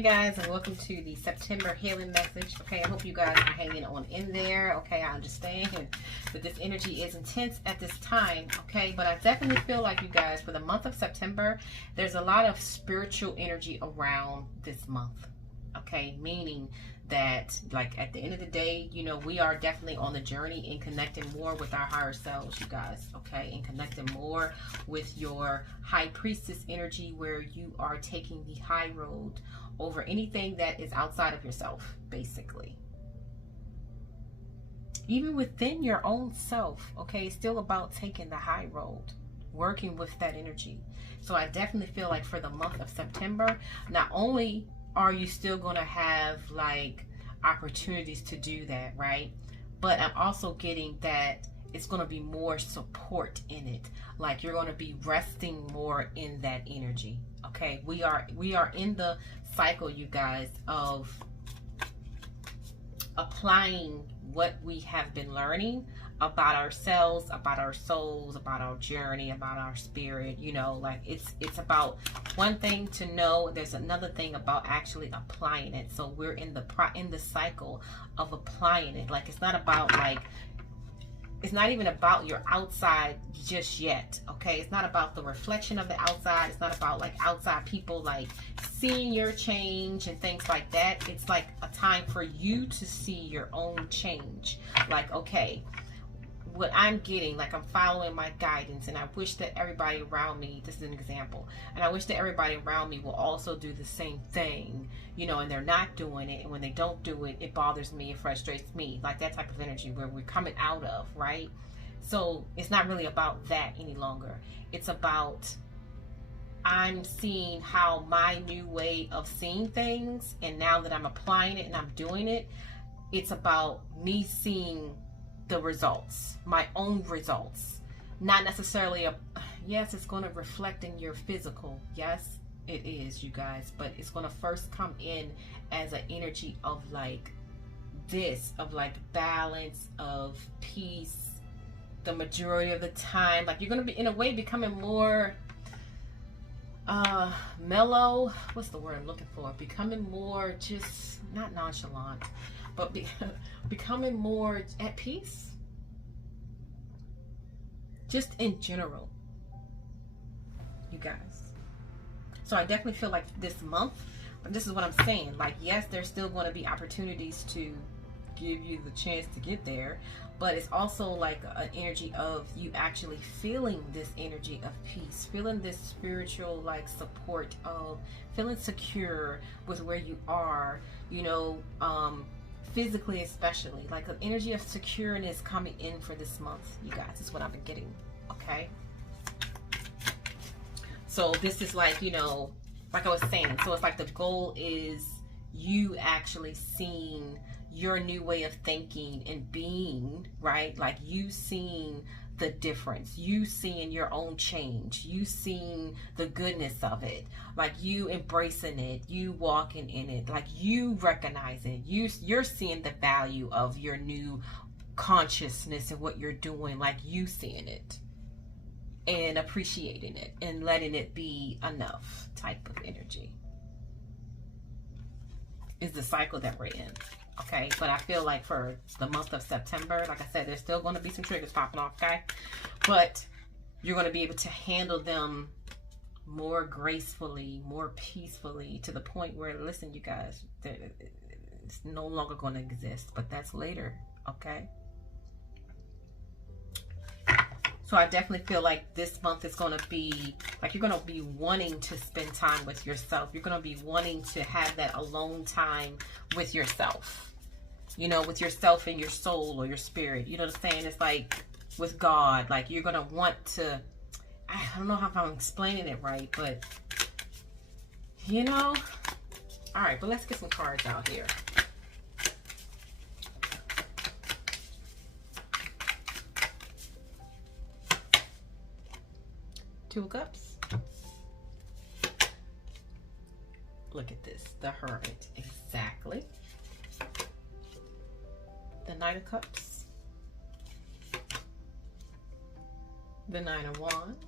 Hey guys, and welcome to the September healing message. Okay, I hope you guys are hanging on in there. Okay, I understand that this energy is intense at this time. Okay, but I definitely feel like you guys, for the month of September, there's a lot of spiritual energy around this month. Okay, meaning that, like, at the end of the day, you know, we are definitely on the journey in connecting more with our higher selves, you guys. Okay, and connecting more with your high priestess energy, where you are taking the high road over anything that is outside of yourself, basically. Even within your own self, okay, it's still about taking the high road, working with that energy. So I definitely feel like for the month of September, not only are you still going to have like opportunities to do that, right? But I'm also getting that it's going to be more support in it. Like you're going to be resting more in that energy. Okay, we are in the cycle, you guys, of applying what we have been learning about ourselves, about our souls, about our journey, about our spirit. You know, like it's about one thing to know, there's another thing about actually applying it. So we're in the cycle of applying it. Like it's not about like, it's not even about your outside just yet. Okay, it's not about the reflection of the outside. It's not about like outside people like seeing your change and things like that. It's like a time for you to see your own change. Like, okay, what I'm getting, like I'm following my guidance, and I wish that everybody around me, this is an example, and I wish that everybody around me will also do the same thing, you know, and they're not doing it, and when they don't do it, it bothers me, it frustrates me, like that type of energy where we're coming out of, right? So it's not really about that any longer. It's about, I'm seeing how my new way of seeing things, and now that I'm applying it and I'm doing it, it's about me seeing the results, my own results. Not necessarily yes, it's going to reflect in your physical. Yes, it is, you guys, but it's going to first come in as an energy of like this, of like balance, of peace, the majority of the time. Like you're going to be in a way becoming more mellow. What's the word I'm looking for? Becoming more just not nonchalant, but becoming more at peace, just in general, you guys. So I definitely feel like this month, but this is what I'm saying, like, yes, there's still going to be opportunities to give you the chance to get there, but it's also like an energy of you actually feeling this energy of peace, feeling this spiritual like support, of feeling secure with where you are, you know, physically especially, like an energy of secureness coming in for this month, you guys, is what I've been getting. Okay, so this is like, you know, like I was saying, so it's like the goal is you actually seeing your new way of thinking and being, right? Like you seeing the difference, you seeing your own change, you seeing the goodness of it, like you embracing it, you walking in it, like you recognizing, you're seeing the value of your new consciousness and what you're doing, like you seeing it and appreciating it and letting it be enough type of energy is the cycle that we're in. Okay, but I feel like for the month of September, like I said, there's still going to be some triggers popping off, okay? But you're going to be able to handle them more gracefully, more peacefully, to the point where, listen, you guys, it's no longer going to exist, but that's later, okay? So I definitely feel like this month is going to be, like you're going to be wanting to spend time with yourself. You're going to be wanting to have that alone time with yourself, you know, with yourself and your soul or your spirit. You know what I'm saying? It's like with God, like you're going to want to, I don't know if I'm explaining it right, but you know, all right, but let's get some cards out here. Two of Cups. Look at this. The Hermit. Exactly. The Knight of Cups. The Nine of Wands.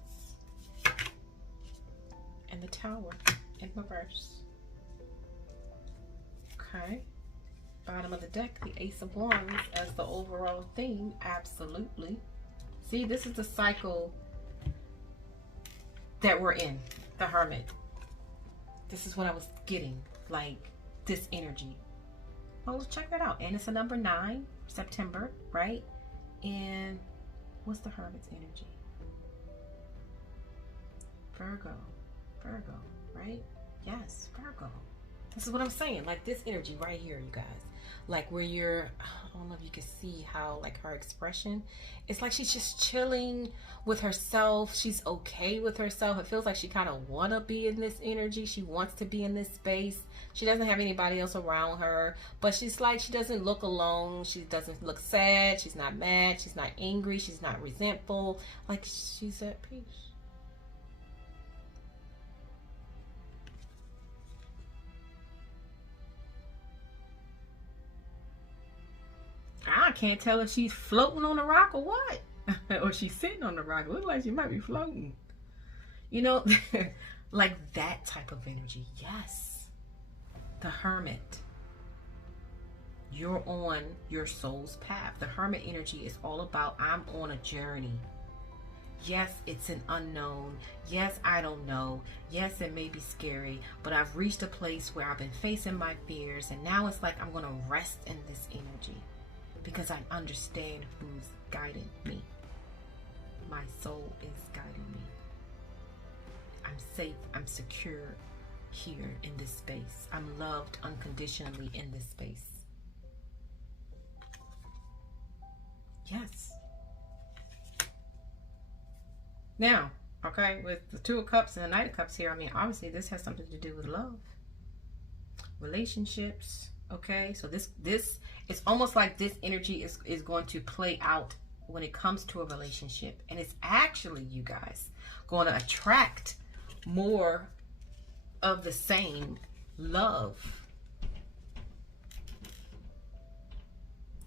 And the Tower in reverse. Okay. Bottom of the deck, the Ace of Wands as the overall theme. Absolutely. See, this is the cycle that we're in. The Hermit. This is what I was getting. Like, this energy. Well, let's check that out. And it's a number 9, September, right? And what's the Hermit's energy? Virgo. Virgo, right? Yes, Virgo. This is what I'm saying. Like, this energy right here, you guys. Like, where you're, I don't know if you can see how, like, her expression. It's like she's just chilling with herself. She's okay with herself. It feels like she kind of want to be in this energy. She wants to be in this space. She doesn't have anybody else around her. But she's like, she doesn't look alone. She doesn't look sad. She's not mad. She's not angry. She's not resentful. Like, she's at peace. I can't tell if she's floating on a rock or what. Or she's sitting on the rock. It looks like she might be floating. You know, like that type of energy. Yes. The Hermit. You're on your soul's path. The Hermit energy is all about, I'm on a journey. Yes, it's an unknown. Yes, I don't know. Yes, it may be scary, but I've reached a place where I've been facing my fears, and now it's like I'm going to rest in this energy. Because I understand who's guiding me. My soul is guiding me. I'm safe. I'm secure here in this space. I'm loved unconditionally in this space. Yes. Now, okay, with the Two of Cups and the Knight of Cups here, I mean, obviously this has something to do with love. Relationships. Okay, so this it's almost like this energy is going to play out when it comes to a relationship, and it's actually, you guys, going to attract more of the same love.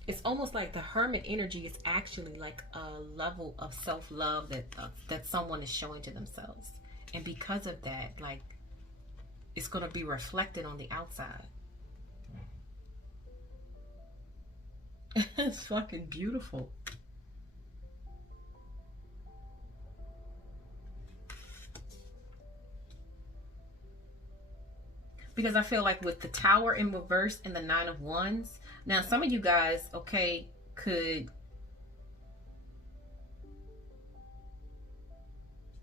It's almost like the Hermit energy is actually like a level of self-love that someone is showing to themselves, and because of that, like, it's going to be reflected on the outside. It's fucking beautiful. Because I feel like with the Tower in reverse and the Nine of Wands, now some of you guys, okay,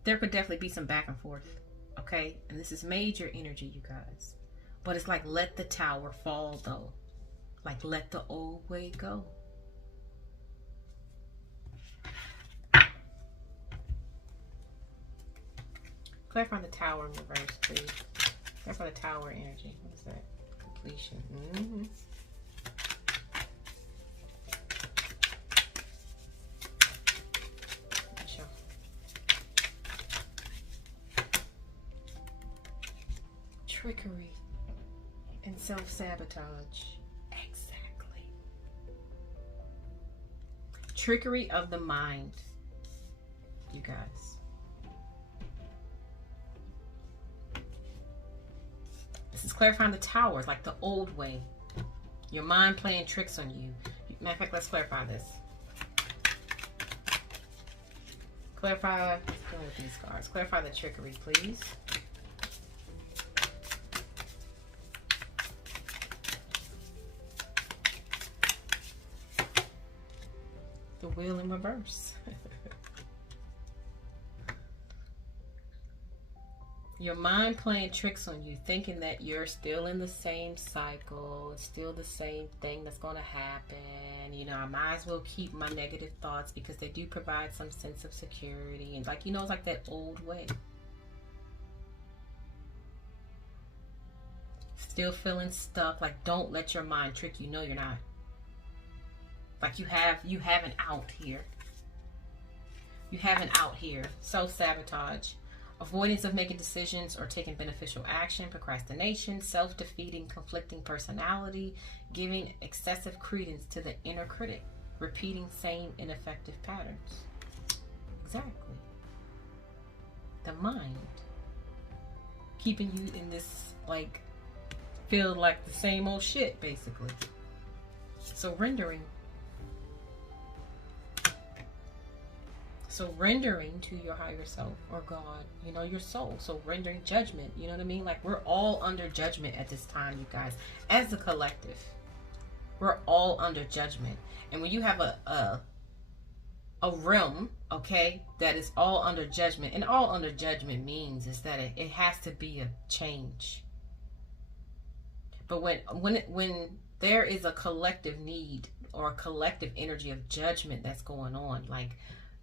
there could definitely be some back and forth, okay? And this is major energy, you guys. But it's like, let the Tower fall, though. Like, let the old way go. Clarify the Tower in reverse, please. Clarify the Tower energy. What is that? Completion. Mm-hmm. Sure. Trickery and self-sabotage. Trickery of the mind, you guys. This is clarifying the Towers, like the old way. Your mind playing tricks on you. Matter of fact, let's clarify this. Clarify, let's go with these cards. Clarify the trickery, please. The Wheel in reverse. Your mind playing tricks on you, thinking that you're still in the same cycle. It's still the same thing that's going to happen. You know, I might as well keep my negative thoughts because they do provide some sense of security. And like, you know, it's like that old way. Still feeling stuck. Like, don't let your mind trick you. No, you're not. Like, you have an out here. You have an out here. Self-sabotage. Avoidance of making decisions or taking beneficial action. Procrastination. Self-defeating, conflicting personality. Giving excessive credence to the inner critic. Repeating same ineffective patterns. Exactly. The mind. Keeping you in this, like, feel like the same old shit, basically. Surrendering. Surrendering to your higher self or God, you know, your soul. So rendering judgment, you know what I mean? Like, we're all under judgment at this time, you guys. As a collective, we're all under judgment. And when you have a realm, okay, that is all under judgment, and all under judgment means is that it has to be a change. But when there is a collective need or a collective energy of judgment that's going on, like,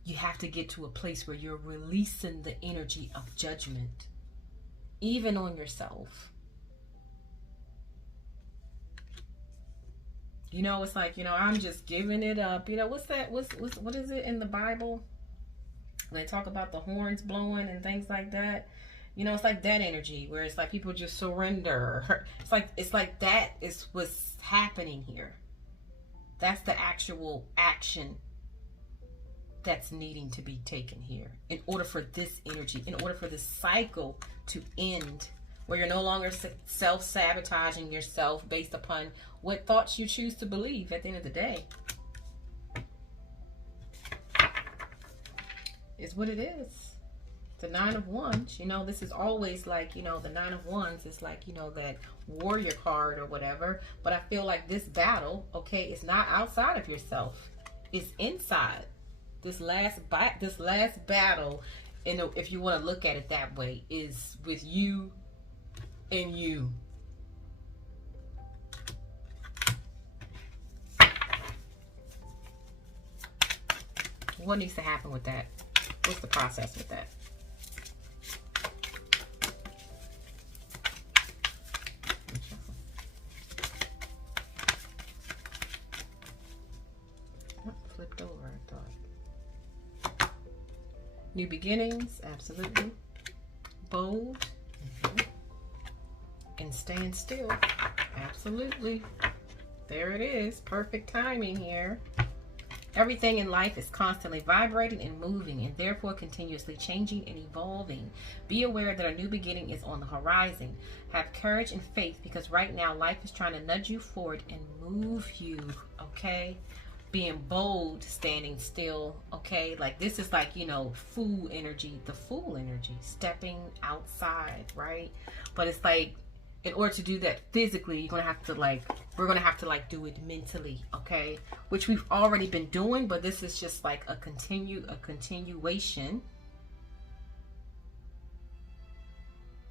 you have to get to a place where you're releasing the energy of judgment, even on yourself. You know, it's like, you know, I'm just giving it up. You know, what is it in the Bible? When they talk about the horns blowing and things like that. You know, it's like that energy where it's like people just surrender. It's like that is what's happening here. That's the actual action that's needing to be taken here in order for this energy, in order for this cycle to end, where you're no longer self-sabotaging yourself based upon what thoughts you choose to believe at the end of the day. Is what it is. The Nine of Wands, you know, this is always like, you know, the Nine of Wands is like, you know, that warrior card or whatever. But I feel like this battle, okay, is not outside of yourself. It's inside. This last battle, and if you want to look at it that way, is with you and you. What needs to happen with that? What's the process with that? Flipped over, I thought. New beginnings, absolutely. Bold. And stand still. Absolutely. There it is. Perfect timing here. Everything in life is constantly vibrating and moving, and therefore continuously changing and evolving. Be aware that a new beginning is on the horizon. Have courage and faith, because right now life is trying to nudge you forward and move you, okay? Being bold, standing still, okay? Like, this is like, you know, fool energy, the fool energy, stepping outside, right? But it's like, in order to do that physically, you're gonna have to we're gonna have to do it mentally, okay? Which we've already been doing, but this is just like a continuation.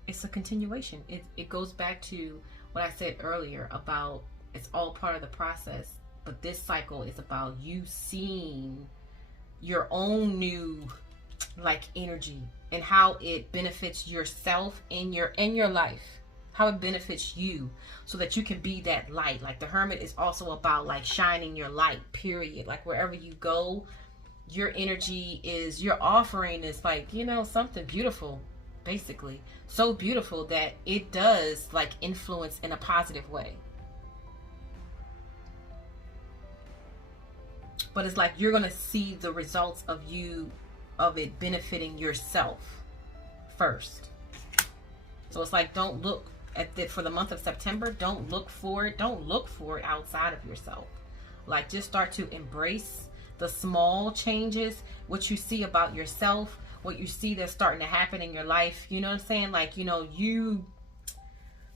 It's a continuation. It goes back to what I said earlier about it's all part of the process. But this cycle is about you seeing your own new energy and how it benefits yourself in your life, how it benefits you, so that you can be that light. Like the Hermit is also about shining your light, period. Like wherever you go, your energy is, your offering is something beautiful, basically. So beautiful that it does influence in a positive way. But it's like you're going to see the results of it benefiting yourself first. So it's like, don't look at it for the month of September. Don't look for it. Don't look for it outside of yourself. Just start to embrace the small changes, what you see about yourself, what you see that's starting to happen in your life. You know what I'm saying? You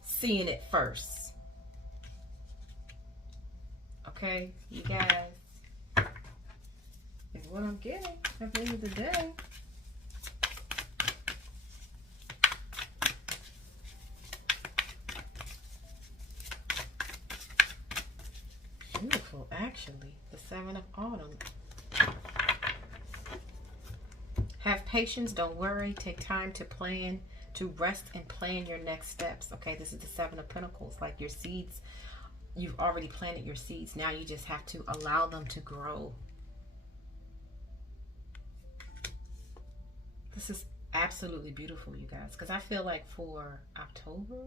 seeing it first. Okay, you guys. Is what I'm getting at the end of the day. Beautiful, actually. The Seven of Autumn. Have patience, don't worry. Take time to plan, to rest and plan your next steps. Okay, this is the Seven of Pentacles. Like your seeds, you've already planted your seeds. Now you just have to allow them to grow. This is absolutely beautiful, you guys, because I feel like for October,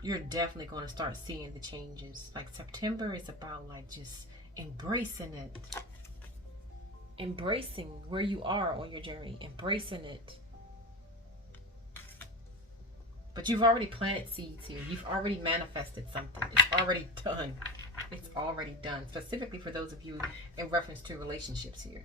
you're definitely going to start seeing the changes. September is about just embracing it. Embracing where you are on your journey. Embracing it. But you've already planted seeds here. You've already manifested something. It's already done. It's already done. Specifically for those of you in reference to relationships here.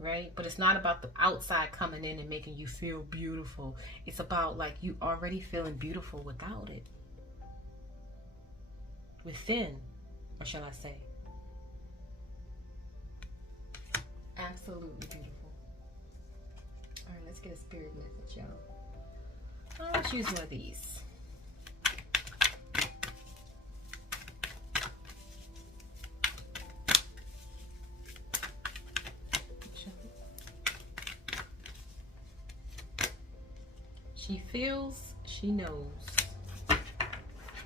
Right? But it's not about the outside coming in and making you feel beautiful. It's about like you already feeling beautiful without it. Within, or shall I say. Absolutely beautiful. All right, let's get a spirit message, y'all. Let's use one of these. She feels, she knows.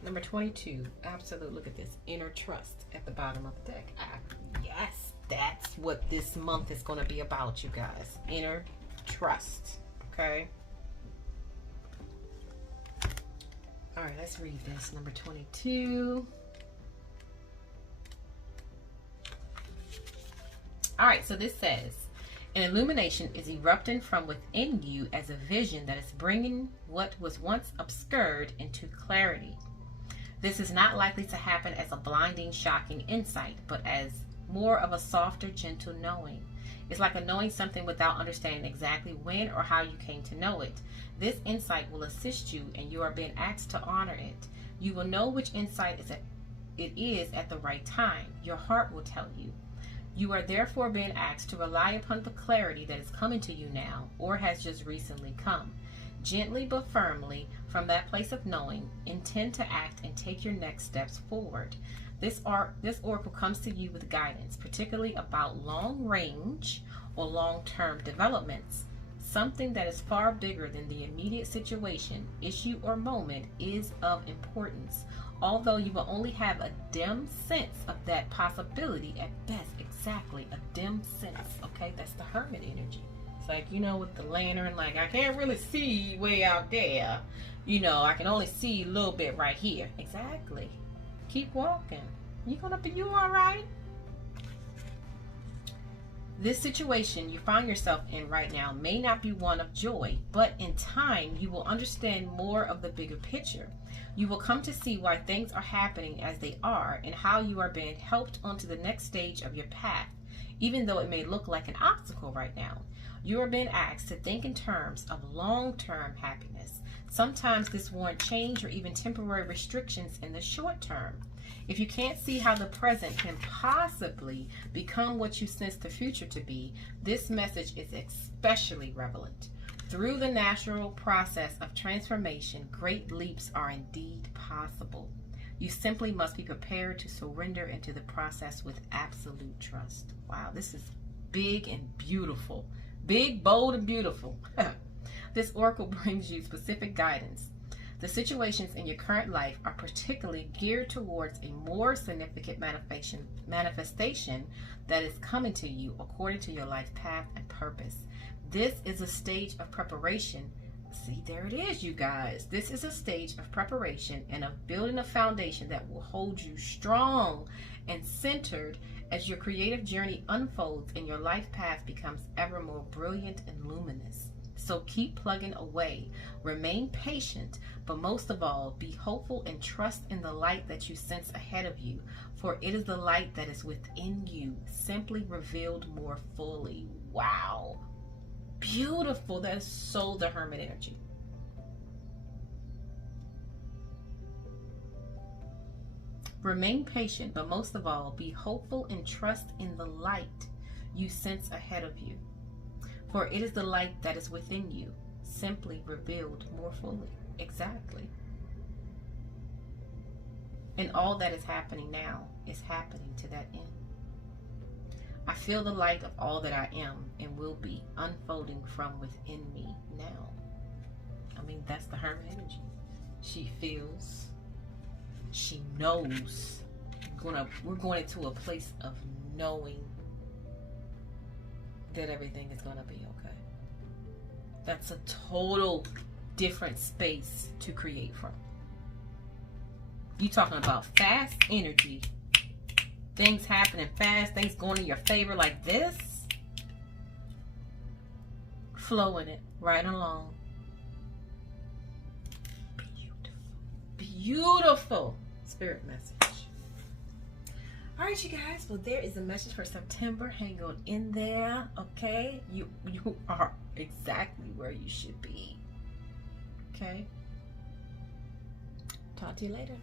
Number 22. Absolute. Look at this. Inner trust at the bottom of the deck. Yes, that's what this month is going to be about, you guys. Inner trust. Okay. All right, let's read this. Number 22. All right, so this says, an illumination is erupting from within you as a vision that is bringing what was once obscured into clarity. This is not likely to happen as a blinding, shocking insight, but as more of a softer, gentle knowing. It's like a knowing something without understanding exactly when or how you came to know it. This insight will assist you, and you are being asked to honor it. You will know which insight it is at the right time. Your heart will tell you. You are therefore being asked to rely upon the clarity that is coming to you now, or has just recently come. Gently but firmly, from that place of knowing, intend to act and take your next steps forward. This oracle comes to you with guidance, particularly about long-range or long-term developments. Something that is far bigger than the immediate situation, issue, or moment is of importance. Although you will only have a dim sense of that possibility at best. Exactly, a dim sense. Okay, that's the Hermit energy. It's like, you know, with the lantern, like I can't really see way out there. You know, I can only see a little bit right here. Exactly. Keep walking. You all right? This situation you find yourself in right now may not be one of joy, but in time you will understand more of the bigger picture. You will come to see why things are happening as they are and how you are being helped onto the next stage of your path, even though it may look like an obstacle right now. You are being asked to think in terms of long-term happiness. Sometimes this warrants change or even temporary restrictions in the short term. If you can't see how the present can possibly become what you sense the future to be, this message is especially relevant. Through the natural process of transformation, great leaps are indeed possible. You simply must be prepared to surrender into the process with absolute trust. Wow, this is big and beautiful. Big, bold, and beautiful. This oracle brings you specific guidance. The situations in your current life are particularly geared towards a more significant manifestation that is coming to you according to your life path and purpose. This is a stage of preparation. See, there it is, you guys. This is a stage of preparation and of building a foundation that will hold you strong and centered as your creative journey unfolds and your life path becomes ever more brilliant and luminous. So keep plugging away. Remain patient, but most of all, be hopeful and trust in the light that you sense ahead of you, for it is the light that is within you, simply revealed more fully. Wow. Beautiful. That is so the Hermit energy. Remain patient, but most of all, be hopeful and trust in the light you sense ahead of you. For it is the light that is within you, simply revealed more fully. Exactly. And all that is happening now is happening to that end. I feel the light of all that I am and will be unfolding from within me now. I mean, that's the Hermit energy. She feels, she knows. We're going into a place of knowing that everything is going to be okay. That's a total different space to create from. You talking about fast energy, things happening fast, things going in your favor like this. flowing it right along. Beautiful spirit message. All right, you guys. Well, there is a message for September. Hang on in there, okay? You are exactly where you should be. Okay. Talk to you later.